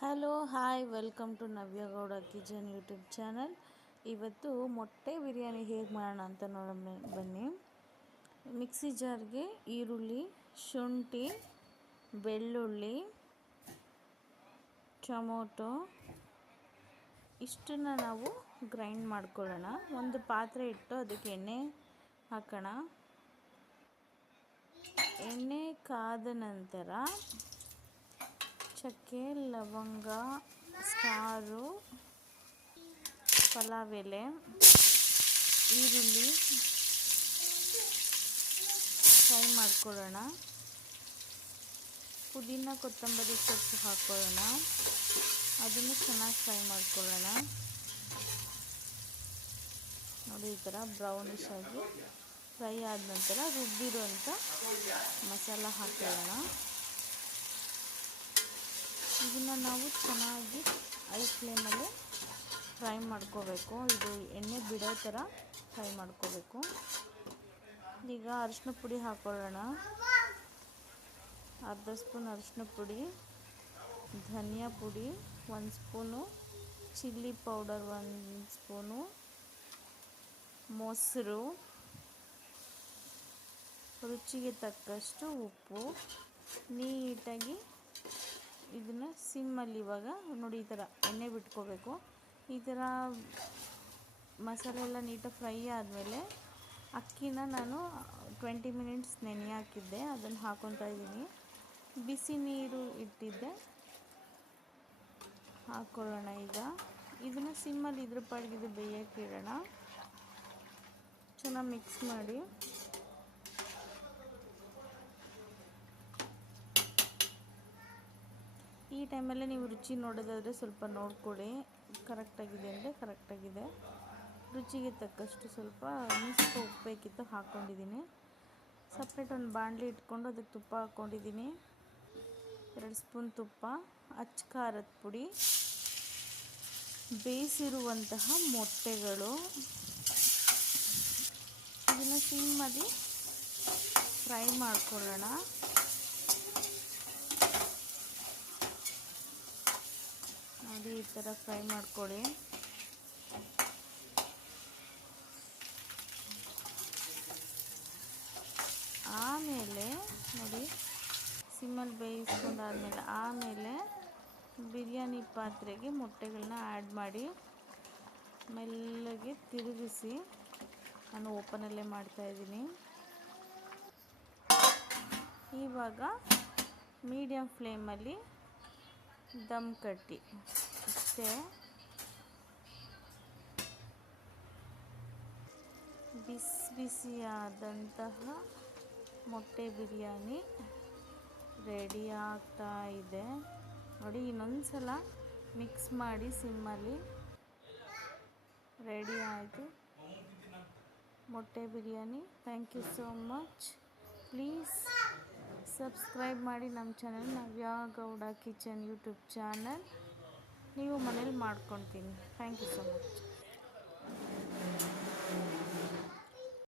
Hello hi welcome to Navya Gowda kitchen YouTube channel. ಇವತ್ತು ಮೊಟ್ಟೆ ಬಿರಿಯಾನಿ ಹೇಗೆ ಮಾಡೋಣ ಅಂತ ನೋಡೋಣ ಬನ್ನಿ. ಮಿಕ್ಸಿ ಜಾರ್ಗೆ ಈರುಳ್ಳಿ, ಶುಂಠಿ, ಬೆಳ್ಳುಳ್ಳಿ, ಟೊಮೊಟೊ ಇಷ್ಟನ್ನು ನಾವು ಗ್ರೈಂಡ್ ಮಾಡ್ಕೊಳ್ಳೋಣ. ಒಂದು ಪಾತ್ರೆ ಇಟ್ಟು ಅದಕ್ಕೆ ಎಣ್ಣೆ ಹಾಕೋಣ. ಎಣ್ಣೆ ಕಾದ ನಂತರ ಚಕ್ಕೆ, ಲವಂಗ, ಸ್ಟಾರು, ಪಲಾವ್ ಎಲೆ, ಈರುಳ್ಳಿ ಫ್ರೈ ಮಾಡ್ಕೊಳ್ಳೋಣ. ಪುದೀನ, ಕೊತ್ತಂಬರಿ ಸೊಪ್ಪು ಹಾಕ್ಕೊಳ್ಳೋಣ. ಅದನ್ನು ಚೆನ್ನಾಗಿ ಫ್ರೈ ಮಾಡ್ಕೊಳ್ಳೋಣ. ನೋಡಿ, ಈ ಥರ ಬ್ರೌನಿಶ್ ಆಗಿ ಫ್ರೈ ಆದ ನಂತರ ರುಬ್ಬಿರುವಂಥ ಮಸಾಲ ಹಾಕ್ಕೊಳ್ಳೋಣ. ಇದನ್ನು ನಾವು ಚೆನ್ನಾಗಿ ಐ ಫ್ಲೇಮಲ್ಲಿ ಫ್ರೈ ಮಾಡ್ಕೋಬೇಕು. ಇದು ಎಣ್ಣೆ ಬಿಡೋ ಥರ ಫ್ರೈ ಮಾಡ್ಕೋಬೇಕು. ಈಗ ಅರಿಶಿನ ಪುಡಿ ಹಾಕ್ಕೊಳ್ಳೋಣ. ಅರ್ಧ ಸ್ಪೂನ್ ಅರಿಶಿನ ಪುಡಿ, ಧನಿಯಾ ಪುಡಿ 1 ಸ್ಪೂನು, ಚಿಲ್ಲಿ ಪೌಡರ್ 1 ಸ್ಪೂನು, ಮೊಸರು, ರುಚಿಗೆ ತಕ್ಕಷ್ಟು ಉಪ್ಪು. ನೀಟಾಗಿ ಇದನ್ನು ಸಿಮ್ಮಲ್ಲಿ ಇವಾಗ ನೋಡಿ ಈ ಥರ ಎಣ್ಣೆ ಬಿಟ್ಕೋಬೇಕು. ಈ ಥರ ಮಸಾಲೆ ಎಲ್ಲ ನೀಟಾಗಿ ಫ್ರೈ ಆದಮೇಲೆ ಅಕ್ಕಿನ ನಾನು 20 ಮಿನಿಟ್ಸ್ ನೆನೆ ಹಾಕಿದ್ದೆ, ಅದನ್ನು ಹಾಕ್ಕೊತಾ ಇದ್ದೀನಿ. ಬಿಸಿ ನೀರು ಇಟ್ಟಿದ್ದೆ, ಹಾಕ್ಕೊಳ್ಳೋಣ. ಈಗ ಇದನ್ನು ಸಿಮ್ಮಲ್ಲಿ ಇದ್ರ ಪಾಡಿಗೆ ಇದು ಬೇಯಕ್ಕೆ ಇಡೋಣ. ಚೆನ್ನಾಗಿ ಮಿಕ್ಸ್ ಮಾಡಿ. ಈ ಟೈಮಲ್ಲೇ ನೀವು ರುಚಿ ನೋಡೋದಾದರೆ ಸ್ವಲ್ಪ ನೋಡ್ಕೊಳ್ಳಿ, ಕರೆಕ್ಟಾಗಿದೆ ಅಂದರೆ ಕರೆಕ್ಟಾಗಿದೆ. ರುಚಿಗೆ ತಕ್ಕಷ್ಟು ಸ್ವಲ್ಪ ಸ್ವಲ್ಪ ಉಪ್ಪು ಬೇಕಿತ್ತು, ಹಾಕ್ಕೊಂಡಿದ್ದೀನಿ. ಸಪ್ರೇಟ್ ಒಂದು ಬಾಣಲಿ ಇಟ್ಕೊಂಡು ಅದಕ್ಕೆ ತುಪ್ಪ ಹಾಕ್ಕೊಂಡಿದ್ದೀನಿ. 2 ಸ್ಪೂನ್ ತುಪ್ಪ, ಅಚ್ಚ ಖಾರದ ಪುಡಿ, ಬೇಯಿಸಿರುವಂತಹ ಮೊಟ್ಟೆಗಳು. ಇದನ್ನು ಸಿಮ್ಮಲ್ಲಿ ಫ್ರೈ ಮಾಡ್ಕೊಳ್ಳೋಣ. ನೋಡಿ, ಈ ಥರ ಫ್ರೈ ಮಾಡ್ಕೊಳ್ಳಿ. ಆಮೇಲೆ ನೋಡಿ, ಸಿಮ್ಮಲ್ಲಿ ಬೇಯಿಸ್ಕೊಂಡಾದ್ಮೇಲೆ ಆಮೇಲೆ ಬಿರಿಯಾನಿ ಪಾತ್ರೆಗೆ ಮೊಟ್ಟೆಗಳನ್ನ ಆ್ಯಡ್ ಮಾಡಿ ಮೆಲ್ಲಗೆ ತಿರುಗಿಸಿ. ನಾನು ಓಪನಲ್ಲೇ ಮಾಡ್ತಾಯಿದ್ದೀನಿ. ಇವಾಗ ಮೀಡಿಯಮ್ ಫ್ಲೇಮಲ್ಲಿ ದಮ್ ಕಟ್ಟಿ. ಅಷ್ಟೇ, ಬಿಸಿ ಬಿಸಿಯಾದಂತಹ ಮೊಟ್ಟೆ ಬಿರಿಯಾನಿ ರೆಡಿ ಆಗ್ತಾ ಇದೆ. ನೋಡಿ, ಇನ್ನೊಂದು ಸಲ ಮಿಕ್ಸ್ ಮಾಡಿ ಸಿಮ್ಮಲ್ಲಿ. ರೆಡಿ ಆಯಿತು ಮೊಟ್ಟೆ biryani. Thank you so much. Please subscribe ಮಾಡಿ ನಮ್ಮ channel Navya Gowda kitchen YouTube channel. ನೀವು ಮನೇಲಿ ಮಾಡ್ಕೊತೀನಿ. Thank you so much.